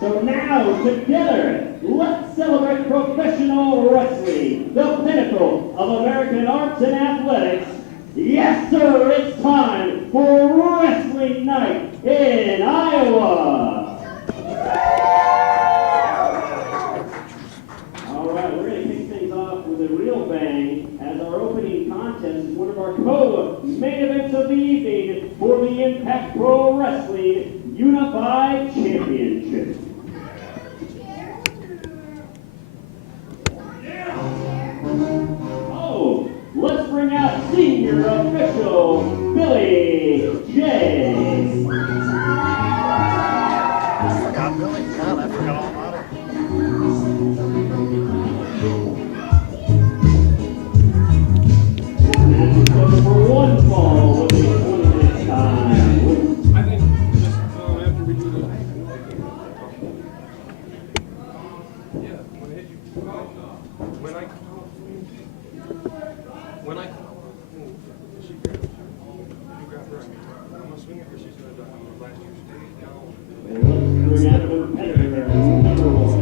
So now, together, let's celebrate professional wrestling, the pinnacle of American arts and athletics. Yes, sir, it's time for Wrestling Night in Iowa. All right, we're going to kick things off with a real bang, as our opening contest is one of our co-main events of the evening for the Impact Pro Wrestling Unified Championship. Oh, let's bring out senior official Billy J. I forgot Billy. God, I forgot all about it. And it's number one fall with a 20-minute time. I think just after we do the... Yeah, when I hit you. When I she grab her. I'm gonna swing it or she's gonna die. I'm gonna blast you straight down. And let's bring out the competitor, number one.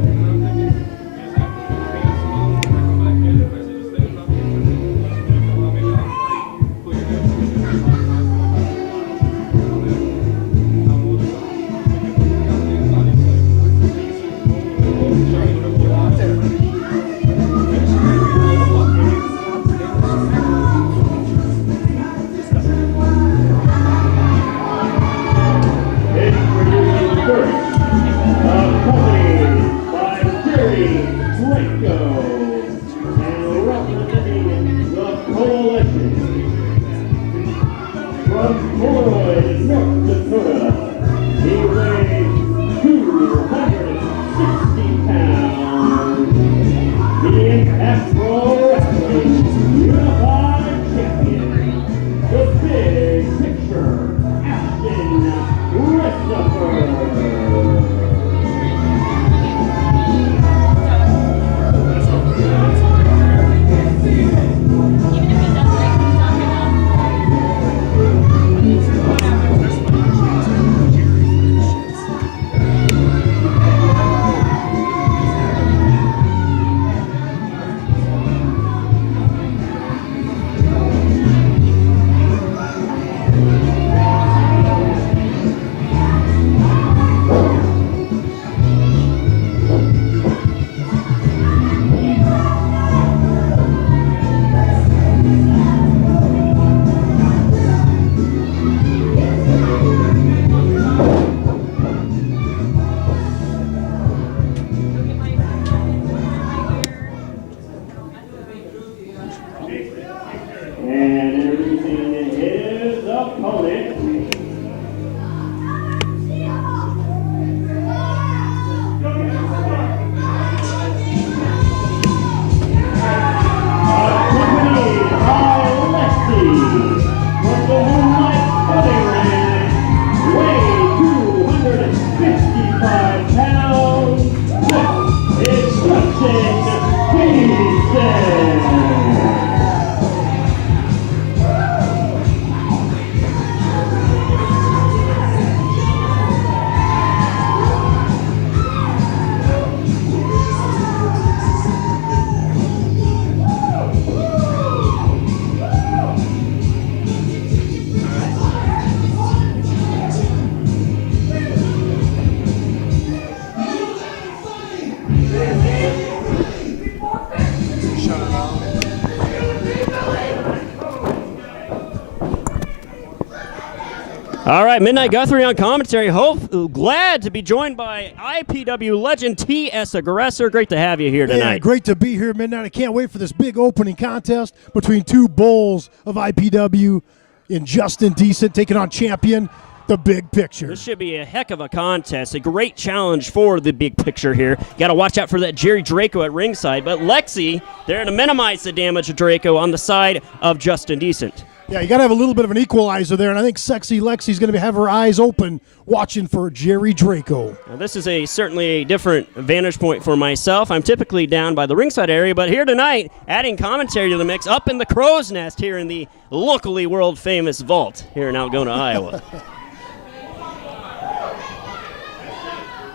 All right, Midnight Guthrie on commentary. Glad to be joined by IPW legend T.S. Aggressor. Great to have you here tonight. Yeah, great to be here, Midnight. I can't wait for this big opening contest between two bulls of IPW in Justin Decent taking on champion, the Big Picture. This should be a heck of a contest. A great challenge for the Big Picture here. Got to watch out for that Jerry Draco at ringside. But Lexi there to minimize the damage of Draco on the side of Justin Decent. Yeah, you got to have a little bit of an equalizer there, and I think Sexy Lexi's going to have her eyes open watching for Jerry Draco. Now, this is certainly a different vantage point for myself. I'm typically down by the ringside area, but here tonight, adding commentary to the mix, up in the crow's nest here in the locally world-famous vault here in Algona, Iowa.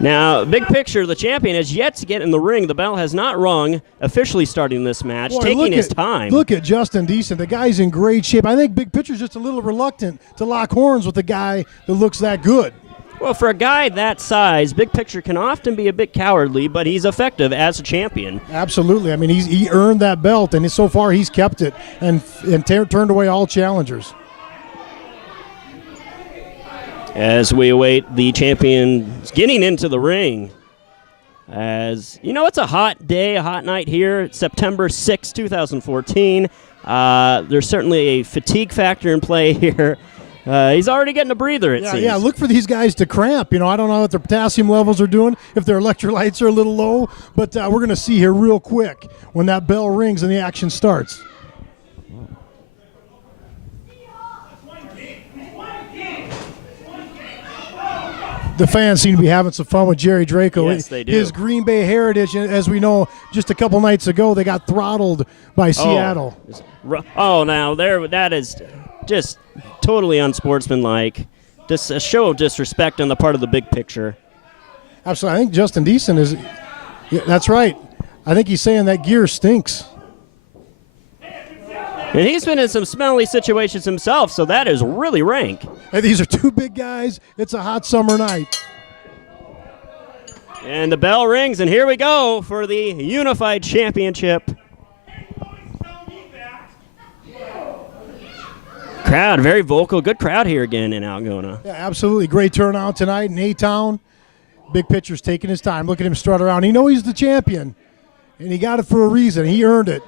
Now, big picture, the champion has yet to get in the ring. The bell has not rung, officially starting this match, Boy, taking his time. Look at Justin Decent. The guy's in great shape. I think big picture's just a little reluctant to lock horns with a guy that looks that good. Well, for a guy that size, big picture can often be a bit cowardly, but he's effective as a champion. Absolutely. I mean, he earned that belt, and so far he's kept it and turned away all challengers. As we await the champion getting into the ring. As you know, it's a hot day, a hot night here. It's September 6, 2014. There's certainly a fatigue factor in play here. He's already getting a breather, it seems. Yeah, look for these guys to cramp. You know, I don't know what their potassium levels are doing, if their electrolytes are a little low, but we're going to see here real quick when that bell rings and the action starts. The fans seem to be having some fun with Jerry Draco. Yes, they do. His Green Bay heritage, as we know, just a couple nights ago, they got throttled by Seattle. Now that is just totally unsportsmanlike. Just a show of disrespect on the part of the big picture. Absolutely. I think Justin Decent is – yeah, that's right. I think he's saying that gear stinks. And he's been in some smelly situations himself, so that is really rank. Hey, these are two big guys. It's a hot summer night. And the bell rings, and here we go for the Unified Championship. Crowd, very vocal. Good crowd here again in Algona. Yeah, absolutely. Great turnout tonight in A-Town. Big Picture's taking his time. Look at him strut around. He knows he's the champion, and he got it for a reason. He earned it.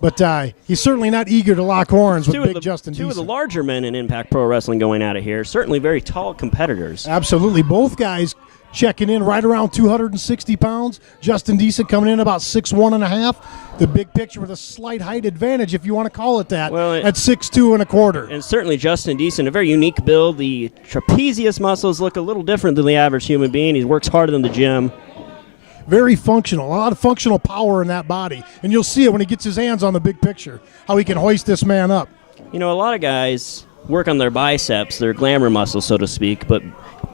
But he's certainly not eager to lock horns with big Justin Decent. Two of the larger men in Impact Pro Wrestling going at it here. Certainly very tall competitors. Absolutely. Both guys checking in right around 260 pounds. Justin Decent coming in about 6'1.5". The Big Picture with a slight height advantage, if you want to call it that, at 6'2.25". And certainly Justin Decent, a very unique build. The trapezius muscles look a little different than the average human being. He works harder than the gym. Very functional, a lot of functional power in that body. And you'll see it when he gets his hands on the Big Picture, how he can hoist this man up. You know, a lot of guys work on their biceps, their glamour muscles, so to speak, but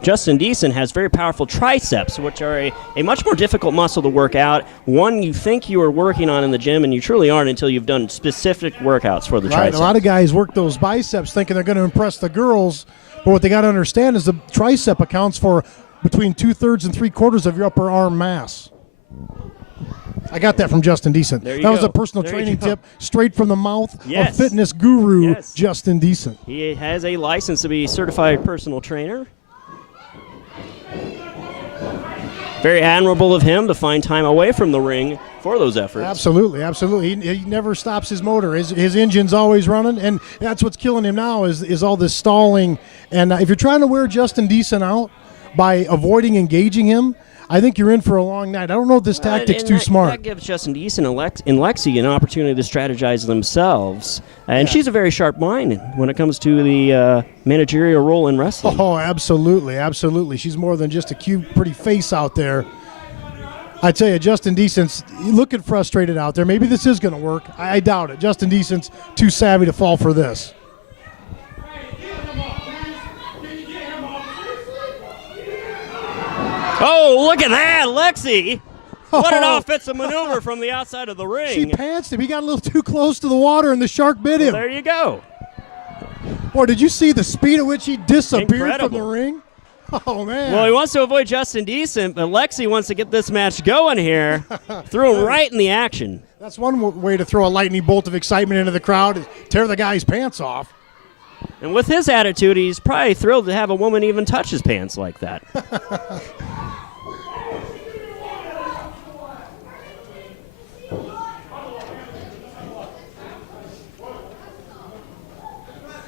Justin Decent has very powerful triceps, which are a much more difficult muscle to work out. One you think you are working on in the gym, and you truly aren't until you've done specific workouts for the triceps. A lot of guys work those biceps thinking they're going to impress the girls, but what they got to understand is the tricep accounts for between 2/3 and 3/4 of your upper arm mass. I got that from Justin Decent. That was a personal training tip straight from the mouth of fitness guru Justin Decent. He has a license to be a certified personal trainer. Very admirable of him to find time away from the ring for those efforts. Absolutely, absolutely. He never stops his motor. His engine's always running, and that's what's killing him now is all this stalling. And if you're trying to wear Justin Decent out by avoiding engaging him, I think you're in for a long night. I don't know if this tactic's too smart. That gives Justin Decent and Lexi an opportunity to strategize themselves. And she's a very sharp mind when it comes to the managerial role in wrestling. Oh, absolutely, absolutely. She's more than just a cute, pretty face out there. I tell you, Justin Decent's looking frustrated out there. Maybe this is going to work. I doubt it. Justin Decent's too savvy to fall for this. Oh, look at that, Lexi. What an offensive maneuver from the outside of the ring. She pantsed him. He got a little too close to the water, and the shark bit him. Well, there you go. Boy, did you see the speed at which he disappeared from the ring? Oh, man. Well, he wants to avoid Justin Decent, but Lexi wants to get this match going here. Threw him right in the action. That's one way to throw a lightning bolt of excitement into the crowd, is tear the guy's pants off. And with his attitude, he's probably thrilled to have a woman even touch his pants like that.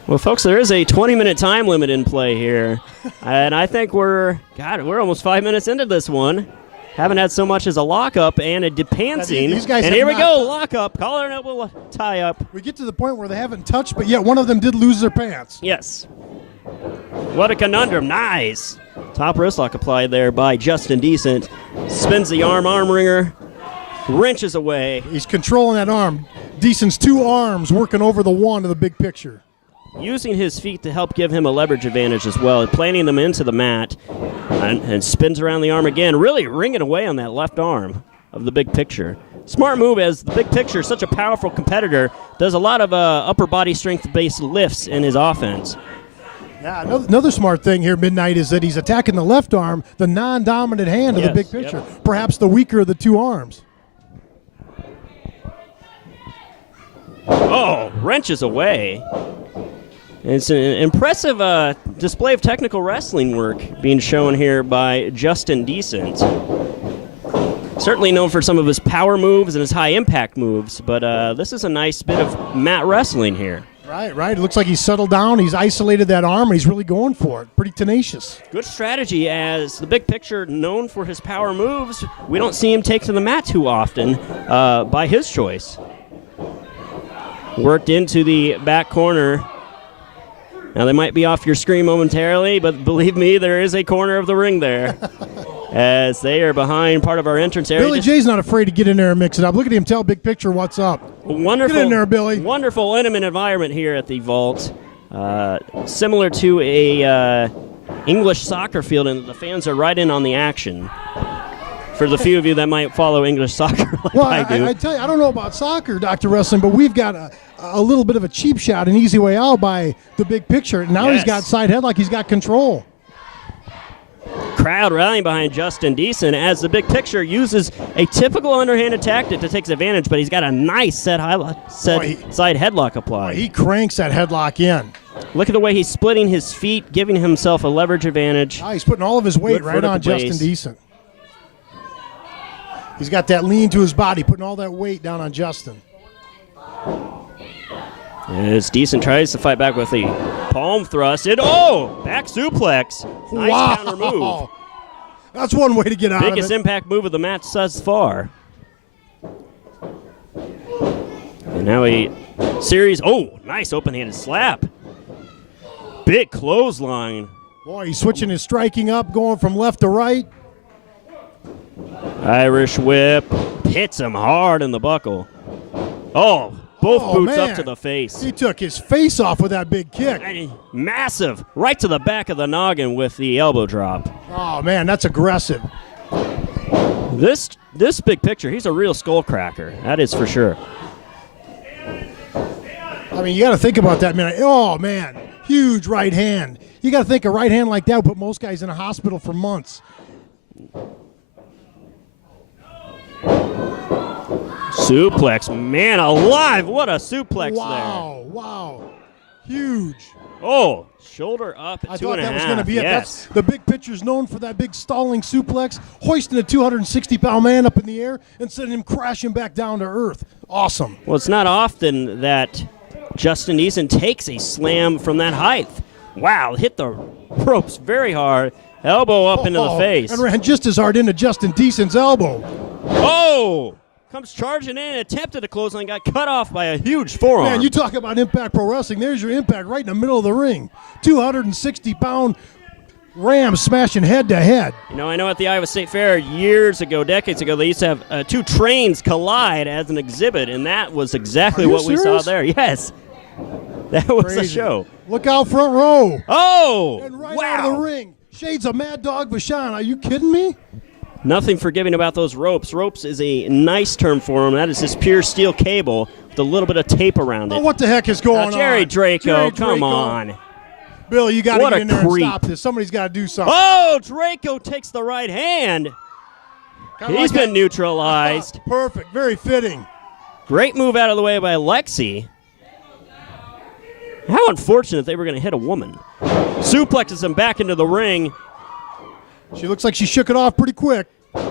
Well, folks, there is a 20-minute time limit in play here. And I think we're almost 5 minutes into this one. Haven't had so much as a lockup and a depancing. And here we go, lockup. Collar and elbow tie up. We get to the point where they haven't touched, but yet one of them did lose their pants. Yes. What a conundrum. Nice. Top wrist lock applied there by Justin Decent. Spins the arm ringer. Wrenches away. He's controlling that arm. Decent's two arms working over the one of the Big Picture. using his feet to help give him a leverage advantage as well, planting them into the mat, and spins around the arm again, really wringing away on that left arm of the Big Picture. Smart move, as the Big Picture, such a powerful competitor, does a lot of upper body strength-based lifts in his offense. Yeah, another smart thing here, Midnight, is that he's attacking the left arm, the non-dominant hand of the Big Picture, perhaps the weaker of the two arms. Oh, wrenches away. It's an impressive display of technical wrestling work being shown here by Justin Decent. Certainly known for some of his power moves and his high-impact moves, but this is a nice bit of mat wrestling here. Right. It looks like he's settled down. He's isolated that arm, and he's really going for it. Pretty tenacious. Good strategy, as the Big Picture, known for his power moves, we don't see him take to the mat too often by his choice. Worked into the back corner. Now, they might be off your screen momentarily, but believe me, there is a corner of the ring there. As they are behind part of our entrance area. Billy J's not afraid to get in there and mix it up. Look at him tell Big Picture what's up. Wonderful, get in there, Billy. Wonderful, intimate environment here at the Vault. Similar to a English soccer field, and the fans are right in on the action. For the few of you that might follow English soccer like I do. I tell you, I don't know about soccer, Dr. Wrestling, but we've got a little bit of a cheap shot, an easy way out by the Big Picture. Now he's got side headlock. He's got control. Crowd rallying behind Justin Decent as the Big Picture uses a typical underhanded tactic to take advantage, but he's got a nice side headlock applied. He cranks that headlock in. Look at the way he's splitting his feet, giving himself a leverage advantage. He's putting all of his weight right on Justin Decent. He's got that lean to his body, putting all that weight down on Justin. As Decent tries to fight back with the palm thrust. Back suplex. Nice counter move. That's one way to get out of it. Biggest impact move of the match thus far. And now a series. Nice open-handed slap. Big clothesline. Boy, he's switching his striking up, going from left to right. Irish whip. Hits him hard in the buckle. Both boots up to the face. He took his face off with that big kick. Massive. Right to the back of the noggin with the elbow drop. Oh, man, that's aggressive. This Big Picture, he's a real skull cracker. That is for sure. I mean, you got to think about that, man. Oh, man, huge right hand. You got to think a right hand like that would put most guys in a hospital for months. Suplex, man alive, what a suplex there. Wow, huge. Shoulder up at 2.5. I thought that was going to be it. Yes. The Big Picture's known for that big stalling suplex, hoisting a 260-pound man up in the air and sending him crashing back down to earth. Awesome. Well, it's not often that Justin Decent takes a slam from that height. Wow, hit the ropes very hard. Elbow up into the face. And ran just as hard into Justin Decent's elbow. Comes charging in, attempted a clothesline, got cut off by a huge forearm. Man, you talk about Impact Pro Wrestling. There's your Impact right in the middle of the ring. 260-pound ram smashing head to head. I know at the Iowa State Fair decades ago, they used to have two trains collide as an exhibit, and that was exactly what we saw there. Yes. That was a show. Look out front row. And right wow. out of the ring. Shades of Mad Dog Vachon. Are you kidding me? Nothing forgiving about those ropes. Ropes is a nice term for them. That is just pure steel cable with a little bit of tape around it. What the heck is going on? Jerry Draco, come on. Bill, you got to get in there creep. and stop this. Somebody's got to do something. Draco takes the right hand. He's been neutralized. Perfect. Very fitting. Great move out of the way by Lexi. How unfortunate they were going to hit a woman. Suplexes him back into the ring. She looks like she shook it off pretty quick.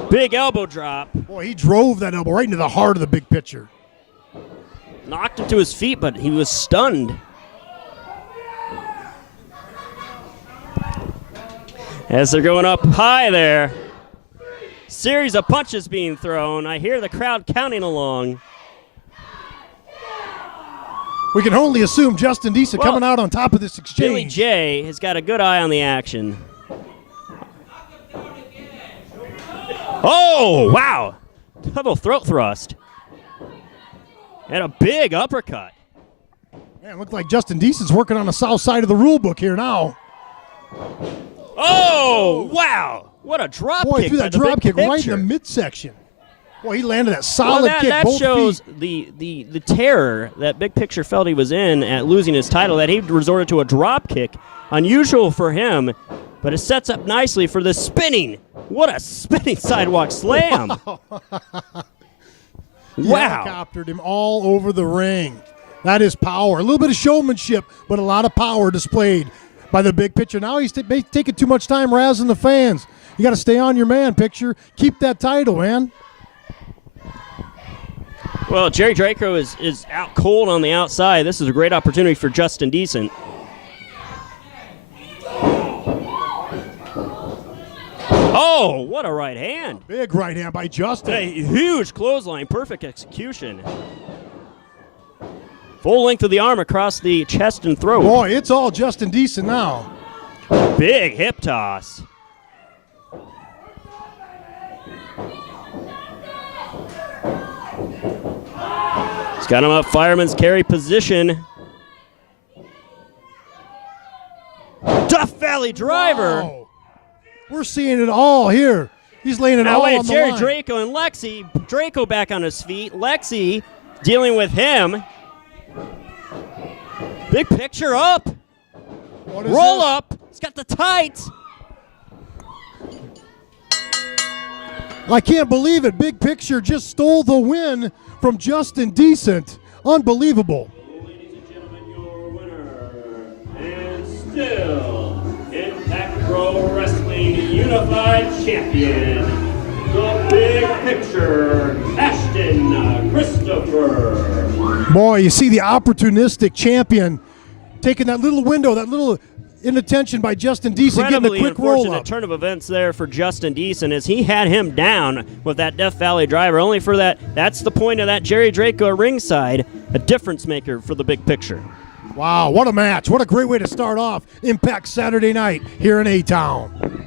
Big elbow drop. Boy, he drove that elbow right into the heart of the Big Picture. Knocked him to his feet, but he was stunned. As they're going up high there. Series of punches being thrown. I hear the crowd counting along. We can only assume Justin Decent coming out on top of this exchange. Billy J has got a good eye on the action. Wow. Double throat thrust. And a big uppercut. Man, looked like Justin Decent's working on the south side of the rule book here now. Oh, wow. What a drop Boy, kick. threw by that the drop big kick right in picture. the midsection. Boy, he landed that solid kick, that both shows feet. the terror that Big Picture felt he was in at losing his title, that he resorted to a drop kick. Unusual for him, but it sets up nicely for the spinning. What a spinning sidewalk slam. Wow. Helicoptered him all over the ring. That is power. A little bit of showmanship, but a lot of power displayed by the Big Picture. Now he's taking too much time razzing the fans. You got to stay on your man, Picture. Keep that title, man. Well, Jerry Draco is out cold on the outside. This is a great opportunity for Justin Decent. Oh, what a right hand. Big right hand by Justin. A huge clothesline, perfect execution. Full length of the arm across the chest and throat. Boy, it's all Justin Decent now. Big hip toss. He's got him up fireman's carry position. Duff Valley driver. Wow. We're seeing it all here. He's laying it Now all wait, on the Jerry line. Draco and Lexi. Draco back on his feet. Lexi dealing with him. Big Picture up. What is Roll this? up. He's got the tights. I can't believe it. Big Picture just stole the win from Justin Decent. Unbelievable. Ladies and gentlemen, your winner, and still Impact Pro Wrestling Unified Champion, the Big Picture, Ashton Christopher. Boy, you see the opportunistic champion taking that little window, that little inattention by Justin Decent, getting a Incredibly quick roll unfortunate up. turn of events there for Justin Decent as he had him down with that Death Valley driver. Only for that, that's the point of that Jerry Draco ringside, a difference maker for the Big Picture. Wow, what a match. What a great way to start off Impact Saturday night here in A-Town.